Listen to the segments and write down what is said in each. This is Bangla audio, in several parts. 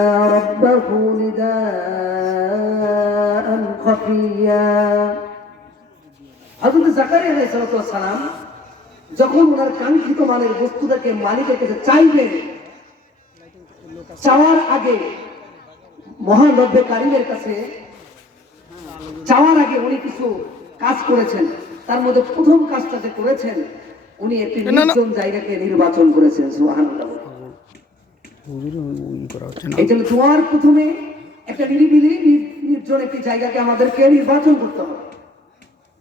ربه نداء خفيا হযরত জাকারিয়া আলাইহিস সালাম যখন ওনার কাঙ্ক্ষিত মানের বস্তুটাকে মালিকের কাছে চাইবেন, চাওয়ার আগে মহান রব্বে কারিমের কাছে চাওয়ার আগে উনি কিছু কাজ করেছেন। তার মধ্যে প্রথম কাজটা যে করেছেন, উনি একটি নির্জন জায়গাকে নির্বাচন করেছেন। সুবহানাল্লাহ। এই জন্য দোয়ার প্রথমে একটা নিরিবিলি নির্জন একটি জায়গাকে আমাদেরকে নির্বাচন করতে হবে।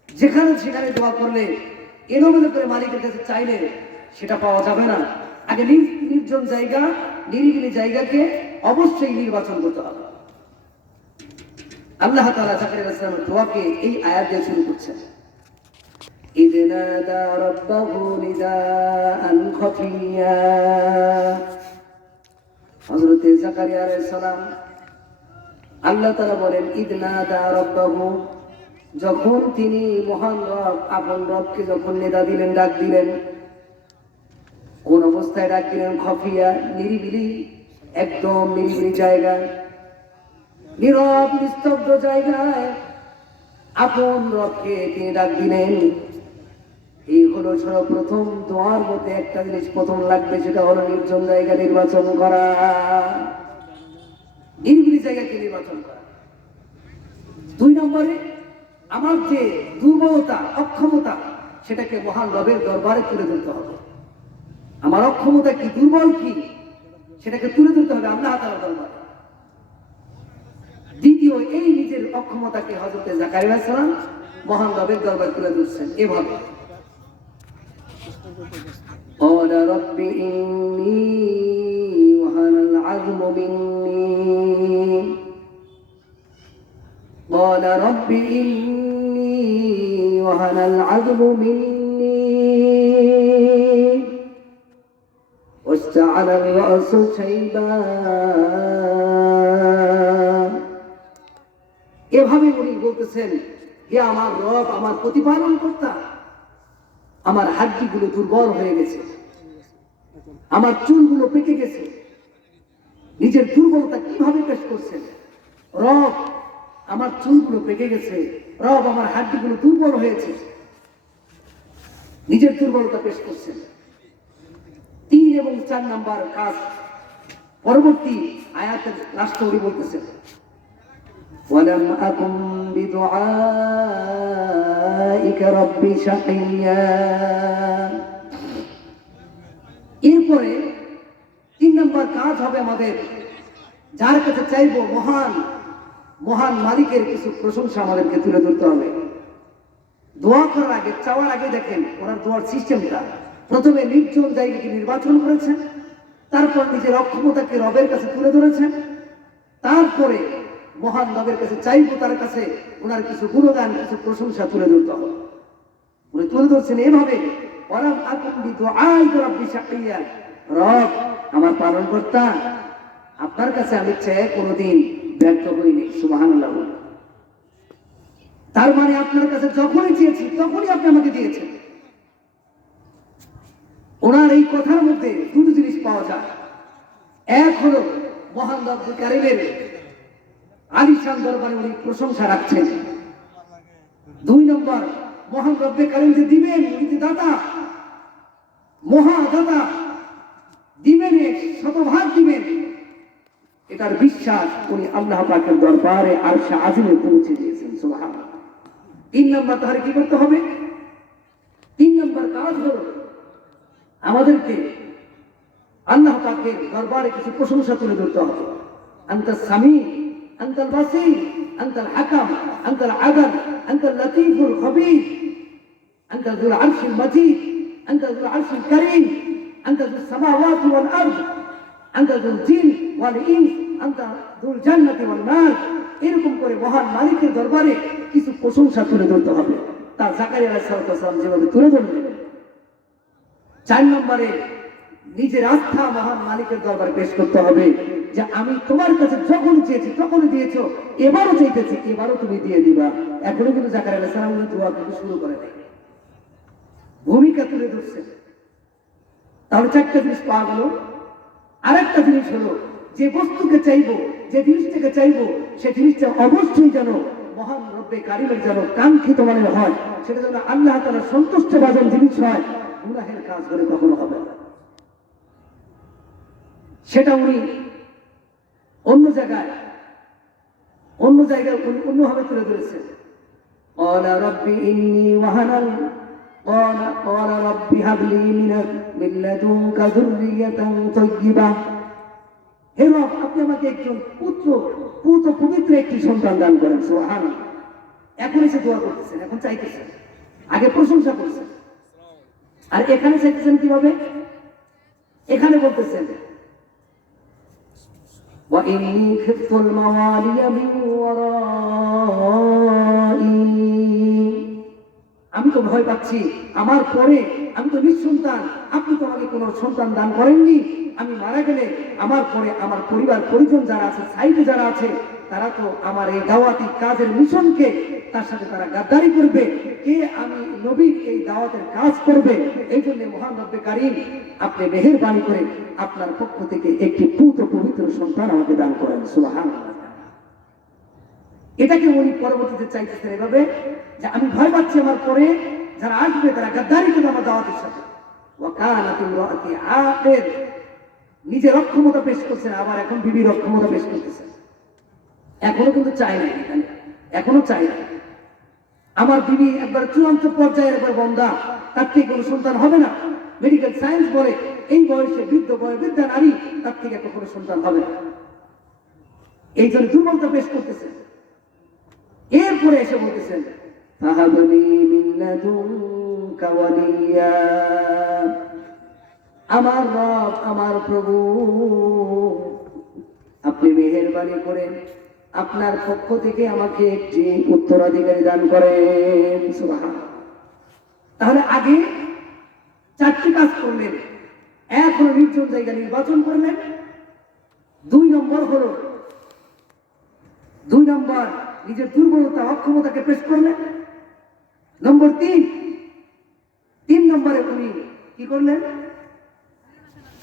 যেখানে সেখানে দোয়া করলে, এলোমেলো করে মালিকের কাছে চাইলে সেটা পাওয়া যাবে না। আগে নির্জন জায়গা, নিরিবিলি জায়গাকে অবশ্যই নির্বাচন করতে হবে। আল্লাহ তাআলা জাকারিয়া আলাইহিস সালামের দোয়াকে এই আয়াত দিয়ে শুরু করছেন। ইয নাদা রাব্বাহু নিদাআন খাফিয়া। হযরত জাকারিয়া আলাইহিস সালাম, আল্লাহ তাআলা বলেন, ইয নাদা রাব্বাহু, যখন তিনি মহান রব, আপন রবকে যখন নিদা দিলেন, ডাক দিলেন। কোন অবস্থায় ডাক দিলেন? খাফিয়া, নিরিবিলি, একদম নিরিবিলি জায়গা, নীরব নিস্তব্ধ জায়গায় আপন রবকে তিনি ডাক দিলেন। এই হলো সর্বপ্রথম দোয়ার মধ্যে একটা জিনিস প্রথম লাগবে, সেটা হলো নির্জন জায়গা নির্বাচন করা, নিরিবিলি জায়গাকে নির্বাচন করা। 2 নম্বরে, আমার যে দুর্বলতা, অক্ষমতা, সেটাকে মহান রবের দরবারে তুলে ধরতে হবে। আমার অক্ষমতা কি, দুর্বল কি, সেটাকে তুলে ধরতে হবে আল্লাহ তাআলার দরবারে। দ্বিতীয়, এই নিজের অক্ষমতাকে হযরত জাকারিয়া আলাইহিস সালাম মহান রবের দরবারে তুলে ধরছেন এভাবে, قال رب إني وهن العظم مني قال رب إني وهن العظم مني واشتعل الرأس شيبا। এভাবে উনি বলতেছেন, হে আমার রব, আমার প্রতিপালন কর্তা, আমার হাড্ডিগুলো দুর্বল হয়ে গেছে, আমার চুলগুলো পেকে গেছে। নিজের দুর্বলতা কিভাবে পেশ করছেন? রব, আমার চুলগুলো পেকে গেছে, রব, আমার হাড্ডিগুলো দুর্বল হয়েছে, নিজের দুর্বলতা পেশ করছেন। 3 এবং 4 নম্বর কাজ পরবর্তী আয়াতের লাস্টে উনি বলতেছেন, ওয়ালাম আকুম বিদুআইকা রাব্বি শাকিয়া। এরপরে 3 নম্বর কাজ হবে আমাদের, যার কাছে চাইবো মহান মহান মালিকের কিছু প্রশংসা আমাদেরকে তুলে ধরতে হবে। দোয়া করার আগে, চাওয়ার আগে দেখেন ওনার দোয়ার সিস্টেমটা। প্রথমে নির্জন জায়গাকে নির্বাচন করেছেন, তারপর নিজের অক্ষমতাকে রবের কাছে তুলে ধরেছেন, তারপরে মহান রবের কাছে চাইবো, তার কাছে ওনার কিছু গুণগান, কিছু প্রশংসা তুলে ধরতে হবে। উনি তুলে ধরছেন এভাবে, ওয়ালাম আকুম বিদুআইকা রাব্বি শাকিয়া, রব, আমার পালনকর্তা, আপনার কাছে আমি চেয়ে কোনোদিন ব্যর্থ হইনি। সুবহানাল্লাহ। তার মানে আপনার কাছে যখনই চেয়েছি তখনই আপনি আমাকে দিয়েছেন। ওনার এই কথার মধ্যে 2টি জিনিস পাওয়া যায়। এক হলো মহান রব্বুল কারীমের আলিশান দরবারে উনি প্রশংসা রাখছেন। 2 নম্বর, মহান রব্বে কারীম যে দিবেন, উনি যে দাতা, মহাদাতা, দিবেন, শতভাগ দিবেন, এটার বিশ্বাস উনি আল্লাহ পাকের দরবারে আরশে আজিমে পৌঁছে দিয়েছেন। সুবহানাল্লাহ। 3 নম্বর, তাহলে কি করতে হবে? 3 নম্বর কাজ হলো আমাদেরকে আল্লাহ পাকের দরবারে কিছু প্রশংসা তুলে ধরতে হবে। আনতাস সামি, আনতাল বাসীর, আনতাল হাকাম, আনতাল আদল, আনতাল লতীফুল খবীর, আনতাল যুল আরশিল মাজিদ, আনতাল যুল আরশিল কারীম, আনতাল যুস সামাওয়াতি ওয়াল আরদ, আনতাল যুল জিন ওয়াল ইনস, আনতাল যুল জান্নাতি ওয়ান নার। এরকম করে মহান মালিকের দরবারে কিছু প্রশংসা তুলে ধরতে হবে। তা জাকারিয়া আলাইহিস সালাম যেভাবে তুলে ধরলেন। 4 নম্বরে, নিজের আস্থা মহান মালিকের দরবারে পেশ করতে হবে যে আমি তোমার কাছে যখন চেয়েছি তখনই দিয়েছো, এবারও চাইতেছি, এবারও তুমি দিয়ে দিবা। এখনো কিন্তু জাকারিয়া আলাইহিস সালাম দোয়া কিন্তু শুরু করে নাই, ভূমিকা তুলে ধরছে। তাহলে 4টা জিনিস পাওয়া গেল। আরেকটা জিনিস হলো যে বস্তুকে চাইবো, যে জিনিসটাকে চাইবো, সেই জিনিসটা অবশ্যই যেন মহান রব্বে কারিমের যেন কাঙ্ক্ষিত মানের হয়, সেটা যেন আল্লাহ তাআলা সন্তুষ্ট বাজন জিনিস হয়, গুনাহের কাজ করে কখনো হবে না। সেটা উনি অন্য জায়গায় উনি অন্যভাবে তুলে ধরেছেন। قال رب إني وهن قال رب هب لي من لدنك ذرية طيبة। হে রব, আপনি আমাকে একজন পুত্র পবিত্র একটি সন্তান দান করেন। সুবহানাল্লাহ। এখন এসে দোয়া করতেছেন, এখন চাইতেছেন, আগে প্রশংসা করছেন, আর এখানে চাইতেছেন কিভাবে? এখানে বলতেছেন وإني خفت الموالي من ورائي। আমি তো ভয় পাচ্ছি আমার পরে, আমি তো নিঃসন্তান, আপনি তো আমাকে কোনো সন্তান দান করেননি, আমি মারা গেলে আমার পরে আমার পরিবার পরিজন যারা আছে, সাইডে যারা আছে, তারা তো আমার এই দাওয়াতি কাজের মিশনকে তার সাথে তারা গাদ্দারি করবে, কে আমি নবীর এই দাওয়াতের কাজ করবে। এই জন্য মহান রব্বে কারীম আপনি মেহেরবানি করে আপনার পক্ষ থেকে একটি পুত্র পবিত্র সন্তান আমাকে দান করেন। সুবহানাল্লাহ। এটাকে উনি পরবর্তীতে চাইতেছেন এভাবে যে আমি ভয় পাচ্ছি আমার পরে যারা আসবে তারা গাদ্দারি করবে আমার দাওয়াতের সাথে। ওয়াকানাত ইমরাতি আকির, নিজের অক্ষমতা পেশ করছেন, আবার এখন বিবির অক্ষমতা পেশ করতেছেন। এখনো কিন্তু চাই না, এখনো চাই না। আমার বিবি একবার চূড়ান্ত পর্যায়ের একবার বন্ধা, তার থেকে কোনো সন্তান হবে না। মেডিকেল সায়েন্স বলে এই বয়সে বৃদ্ধা নারী, তার থেকে কখনো সন্তান হবে না। এই জন্য দুর্বলতা পেশ করতেছেন। এরপরে এসে বলতেছেন ফাহাবনি মিন লাদুনকা ওয়ালিয়া, আমার রব, আমার প্রভু, আপনি মেহেরবানি করেন আপনার পক্ষ থেকে আমাকে একটি উত্তরাধিকারী দান করেন। সুবহানাল্লাহ। তাহলে আগে 4টি কাজ করলেন, এক হলো নির্জন জায়গা নির্বাচন করলেন, 2 নম্বর নিজের দুর্বলতা অক্ষমতাকে পেশ করলেন, নম্বর 3 নম্বরে উনি কি করলেন?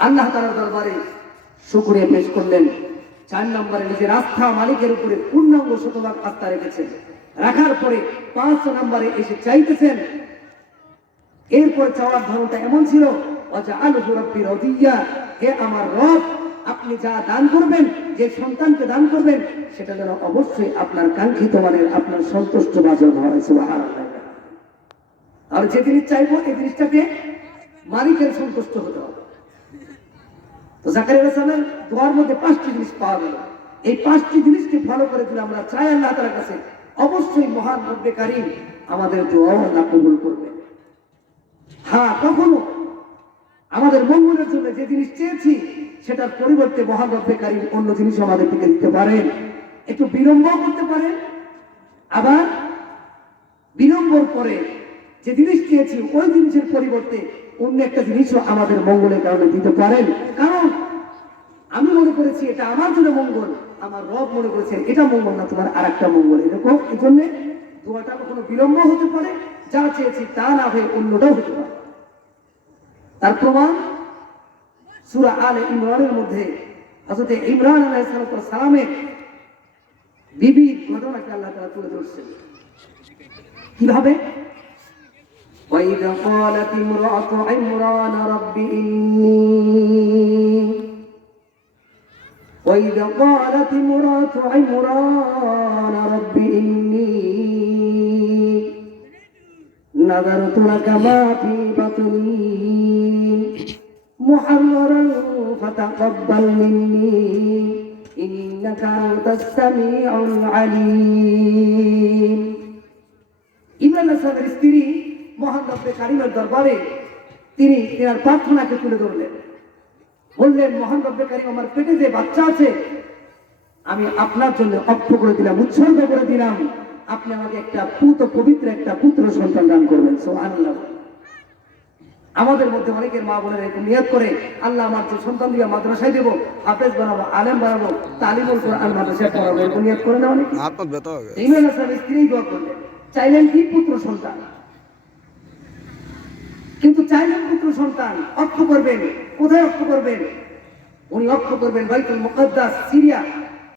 আল্লাহ তাআলার দরবারে শুকরিয়া পেশ করলেন। 4 নম্বরে নিজের আস্থা মালিকের উপরে পূর্ণাঙ্গ শতভাগ আস্থা রেখেছেন। রাখার পরে 5 নম্বরে এসে চাইতেছেন। এরপর চাওয়ার ধরনটা এমন ছিল ওয়াজআলহু রাব্বি রাদিয়া, হে আমার রব, আপনি যা দান করবেন, যে সন্তানকে দান করবেন, সেটা যেন অবশ্যই আপনার কাঙ্ক্ষিত মানের, আপনার সন্তুষ্ট বাজন হয়। সুবহানাল্লাহ। আর যে জিনিস চাইবো এই জিনিসটাকে মালিকের সন্তুষ্ট হতে হবে। তো জাকারিয়া আলাইহিস সালামের দোয়ার মধ্যে 5টি জিনিস পাওয়া গেল। এই 5টি জিনিসকে ফলো করে দিলে আমরা চাই আল্লাহ তাআলার কাছে, অবশ্যই মহান রব্বে কারীম আমাদের দোয়া আল্লাহ কবুল করবেন। হ্যাঁ, কখনো আমাদের মঙ্গলের জন্য যে জিনিস চেয়েছি সেটার পরিবর্তে মহান রব্বে কারীম অন্য জিনিস আমাদের দিকে দিতে পারেন, একটু বিলম্ব করতে পারেন, আবার বিলম্বর পরে যে জিনিস চেয়েছি ওই জিনিসের পরিবর্তে অন্য একটা জিনিসও আমাদের মঙ্গলের কারণে দিতে পারেন। কারণ আমি মনে করেছি এটা আমার জন্য মঙ্গল, আমার রব মনে করেছেন এটা মঙ্গল না, তোমার আর একটা মঙ্গল। এরকম এই জন্য দোয়াটা কখনো বিলম্ব হতে পারে, যা চেয়েছি তা না হয়ে অন্যটাও হতে পারে। তার প্রমাণ সূরা আলে ইমরানের মধ্যে হযরত ইমরান আলাইহিস সালামের বিবির ঘটনাকে আল্লাহ তাআলা তুলে ধরছেন। কিভাবে? وَإِذْ قَالَتِ امْرَأَتُ عِمْرَانَ رَبِّ إِنِّي نَذَرْتُ لَكَ مَا فِي بَطْنِي مُحَرَّرًا فَتَقَبَّلْ مِنِّي إِنَّكَ أَنْتَ السَّمِيعُ الْعَلِيمُ। ইমরান আলাইহিস স্ত্রী মহান রব্বে কারীমের দরবারে তিনি তার প্রার্থনাকে তুলে ধরলেন, বললেন মহান রব্বে কারীম, আমার পেটে যে বাচ্চা আছে আমি আপনার জন্য অক্ষ করে দিলাম, উৎসর্গ করে দিলাম, আপনি আমাকে একটা পবিত্র একটা পুত্র সন্তান দান করবেন। সুবহানাল্লাহ। আমাদের মধ্যে অনেকের মা বোনেরা এরকম নিয়ত করে, আল্লাহ আমার যে সন্তান দিয়ে মাদ্রাসায় দেবো, হাফেজ বানাবো, আলেম বানাবো, তালিমুল কোরআন মাদ্রাসায় পড়াবো, এরকম নিয়ত করে না অনেক। ইমরান আলাইহিস স্ত্রী দোয়া করলেন, চাইলেন কি? পুত্র সন্তান। কিন্তু চাইলেন পুত্র সন্তান, অক্ষ করবেন, কোথায় অক্ষ করবেন? উনি লক্ষ্য করবেন বাইতুল মুকাদ্দাস সিরিয়া